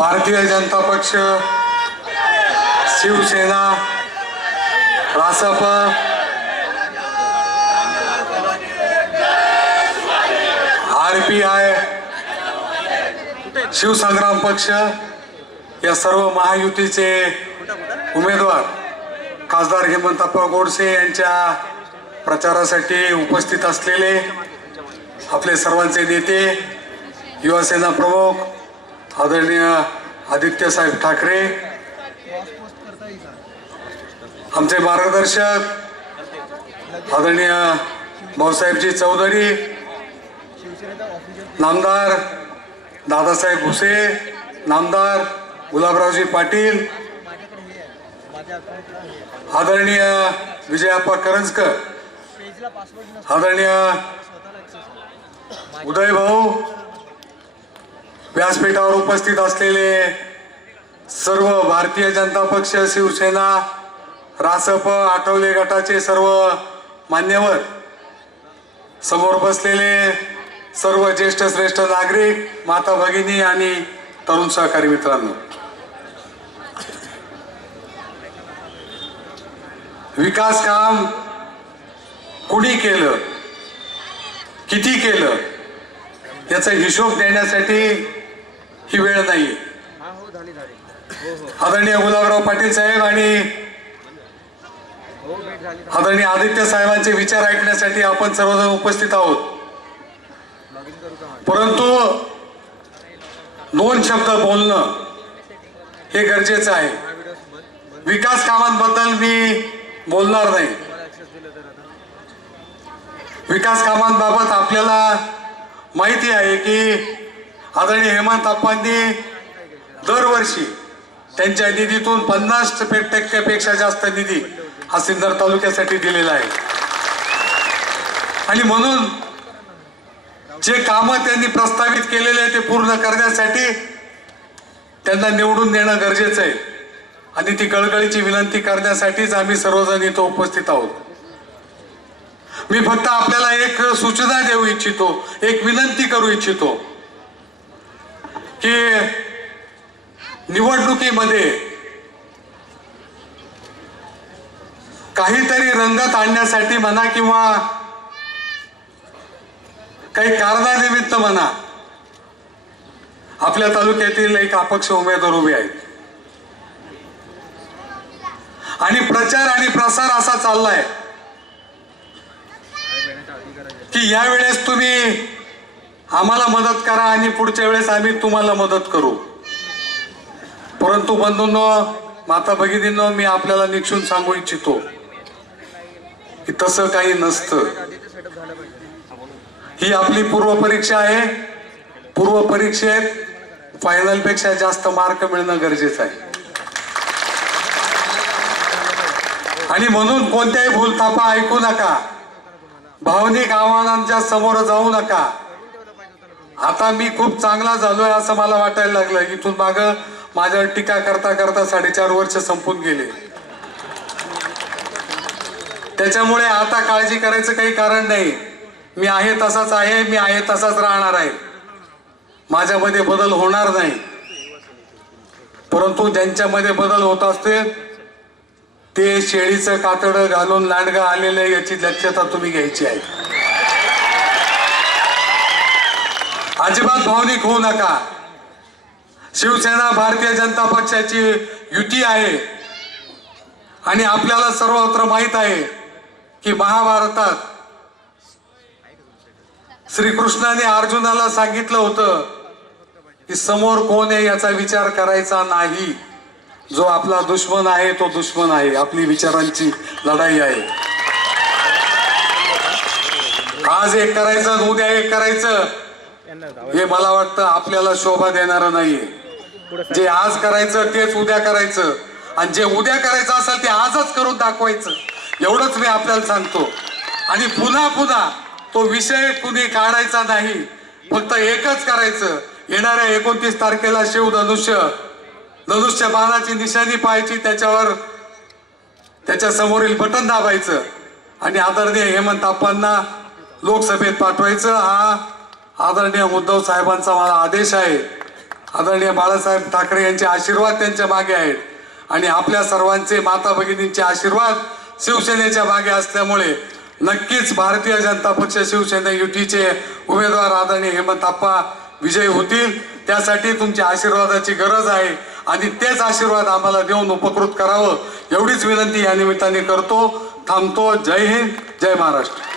भारतीय जनता पक्ष Shivsena Rasap R P I Shivsangram पक्ष या सर्व महायुतीचे उमेदवार खासदार हेमंतप्पा गोडसे यांच्या प्रचारासाठी उपस्थित असलेले आपले सर्वांचे नेते युवासेना प्रमुख आदरणीय आदित्य साहेब ठाकरे आमचे मार्गदर्शक आदरणीय भाऊसाहेबजी चौधरी नामदार दादासाहेब भुसे नामदार गुलाबरावजी पाटील आदरणीय विजयाप्पा करंजकर आदरणीय उदय भाऊ व्यासपीठावर उपस्थित असलेले सर्व भारतीय जनता पक्ष शिवसेना रासप आठवले गटाचे सर्व मान्यवर समोर बसलेले सर्व ज्येष्ठ श्रेष्ठ नागरिक माता भगिनी आणि तरुण सहकारी मित्रांनो. विकास काम कुणी केलं? किती केलं? याचा हिशोब देण्यासाठी ही वेळ नाही. आदरणीय गुलाबराव पाटील साहेब आणि आदरणीय आदित्य साहेबांचे विचार ऐकण्यासाठी आपण सर्वजण उपस्थित आहोत. परंतु दोन शब्द बोलणं हे गरजेचं आहे. विकास कामांबद्दल मी बोलणार नाही. विकास कामांबाबत आपल्याला माहिती आहे की आदरणीय हेमंत अप्पांनी दरवर्षी त्यांच्या निधीतून पन्नास टक्क्यापेक्षा जास्त निधी हा सिन्नर तालुक्यासाठी दिलेला आहे. आणि म्हणून जे कामं त्यांनी प्रस्तावित केलेले आहे ते पूर्ण करण्यासाठी त्यांना निवडून देणं गरजेचं आहे. आणि ती कळकळीची विनंती करण्यासाठीच आम्ही सर्वजण इथं उपस्थित आहोत. मी फक्त आपल्याला एक सूचना देऊ इच्छितो एक विनंती करू इच्छितो. की निवडणुकीमध्ये काहीतरी रंगत आणण्यासाठी म्हणा किंवा काही कारणानिमित्त म्हणा आपल्या तालुक्यातील एक अपक्ष उमेदवार उभे आहेत. आणि प्रचार आणि प्रसार असा चाललाय की या वेळेस तुम्ही आम्हाला मदत करा आणि पुढच्या वेळेस आम्ही तुम्हाला मदत करू. परंतु बंधूंनो माता भगिनींनो मी आपल्याला निक्षून सांगू इच्छितो की तसं काही नसतं. ही आपली पूर्व परीक्षा आहे. पूर्व परीक्षेत फायनलपेक्षा जास्त मार्क मिळणं गरजेचं आहे. आणि म्हणून कोणत्याही भूलथापा ऐकू नका. भावनिक आव्हानांच्या समोर जाऊ नका. आता मी खूप चांगला झालोय असं मला वाटायला लागलं इथून माग माझ्यावर टीका करता करता साडेचार वर्ष संपून गेले. त्याच्यामुळे आता काळजी करायचं काही कारण नाही. मी आहे तसाच आहे मी आहे तसाच राहणार आहे. माझ्यामध्ये बदल होणार नाही. परंतु ज्यांच्यामध्ये बदल होत असते ते शेळीचं कातडं घालून लांडगा आलेलं याची दक्षता तुम्ही घ्यायची आहे. अजिबात भावनिक होऊ नका. शिवसेना भारतीय जनता पक्षाची युती आहे. आणि आपल्याला सर्वत्र माहीत आहे की महाभारतात श्रीकृष्णाने अर्जुनाला सांगितलं होतं की समोर कोण आहे याचा विचार करायचा नाही. जो आपला दुश्मन आहे तो दुश्मन आहे. आपली विचारांची लढाई आहे. आज एक करायचं आणि उद्या एक करायचं. हे मला वाटतं आपल्याला शोभा देणार नाहीये. जे आज करायचं तेच उद्या करायचं. आणि जे उद्या करायचं असेल ते आजच करून दाखवायचं. एवढंच मी आपल्याला सांगतो. आणि पुन्हा पुन्हा तो विषय कुणी काढायचा नाही. फक्त एकच करायचं. येणाऱ्या एकोणतीस तारखेला शिवधनुष्य धनुष्य बाणाची निशाणी पाहायची त्याच्यावर त्याच्या समोरील बटन दाबायचं. आणि आदरणीय हेमंत आप्पांना लोकसभेत पाठवायचं. हा आदरणीय उद्धव साहेबांचा मला आदेश आहे. आदरणीय बाळासाहेब ठाकरे यांचे आशीर्वाद त्यांच्या मागे आहेत. आणि आपल्या सर्वांचे माता भगिनींचे आशीर्वाद शिवसेनेच्या मागे असल्यामुळे नक्कीच भारतीय जनता पक्ष शिवसेना युतीचे उमेदवार आदरणीय हेमंत आप्पा विजयी होतील. त्यासाठी तुमच्या आशीर्वादाची गरज आहे आणि तेच आशीर्वाद आम्हाला देऊन उपकृत करावं एवढीच विनंती या निमित्ताने करतो. थांबतो. जय हिंद. जय महाराष्ट्र.